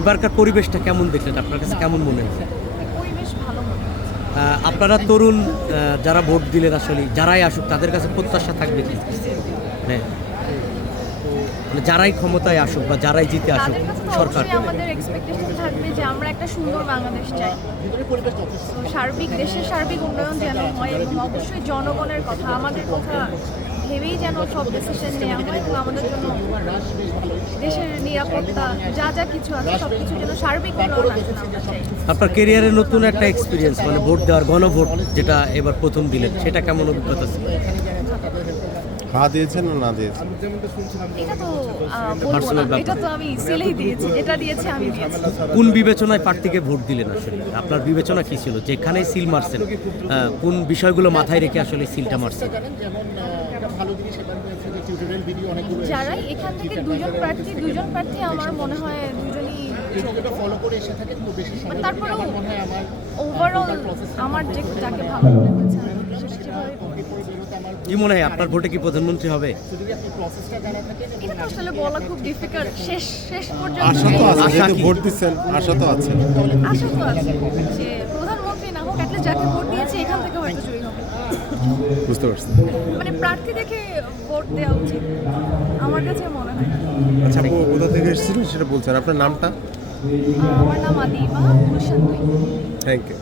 এবারকার পরিবেশটা কেমন দেখলেন, আপনার কাছে কেমন মনে হয়? পরিবেশ ভালো মনে হচ্ছে। আপনারা তরুণ যারা ভোট দিলেন, আসলে যারাই আসুক তাদের কাছে প্রত্যাশা থাকবে কি? হ্যাঁ, মানে যারাই ক্ষমতায় আসুক বা যারাই জিতে আসুক তাদের কাছে তো সরকার, অবশ্যই আমাদের এক্সপেকটেশন থাকবে যে আমরা একটা সুন্দর বাংলাদেশ চাই। তো দেশের সার্বিক উন্নয়ন যেন হয় এবং অবশ্যই জনগণের কথা, আমাদের কথা ভেবেই যেন সব ডিসিশন নেওয়া হয় এবং আমাদের জন্য দেশের নিরাপত্তা যা যা কিছু আছে সব কিছু যেন সার্বিক উন্নয়ন আসে আমরা চাই। আপনার কেরিয়ারে নতুন একটা এক্সপিরিয়েন্স, মানে ভোট দেওয়ার গণভোট যেটা এবার প্রথম দিলেন, সেটা কেমন অভিজ্ঞতা ছিল? হ্যাঁ দিয়েছেন না না দিয়েছেন? এটা তো বলবো না, এটা তো আমি সিলেই দিয়েছি, যেটা দিয়েছি আমি দিয়েছি। কোন বিবেচনায় প্রার্থীকে ভোট দিলেন? আসলে আপনার বিবেচনা কি ছিল, যেখানেই সিল মারছেন কোন বিষয়গুলো মাথায় রেখে আসলে সিলটা মারছেন? যারাই এখান থেকে দুজন প্রার্থী আমার মনে হয় দুজনই, মানে তারপরেও ওভারঅল আমার যাকে ভালো মনে হয়েছে আমি সেভাবেই কি মনে হয় আপনার ভোটে কি প্রধানমন্ত্রী হবে? এটা তো আসলে বলা খুব ডিফিকাল্ট। শেষ পর্যন্ত আশা তো আছে, আশা যেহেতু কি? ভোট দিচ্ছেন আশা তো আছে। আশা তো আছে যে প্রধানমন্ত্রী না হোক, একটা যাকে ভোট দিয়েছে এখান থেকে হয়তো জয়ী হবে। বুঝতে পারছি। মানে প্রার্থী দেখে ভোট দেওয়া উচিত আমার কাছে মনে হয়। আচ্ছা আপু কোথা থেকে এসেছিলেন সেটা বলছেন, আপনার নামটা? আমার নাম আদিবা মুশান্তই। Thank you.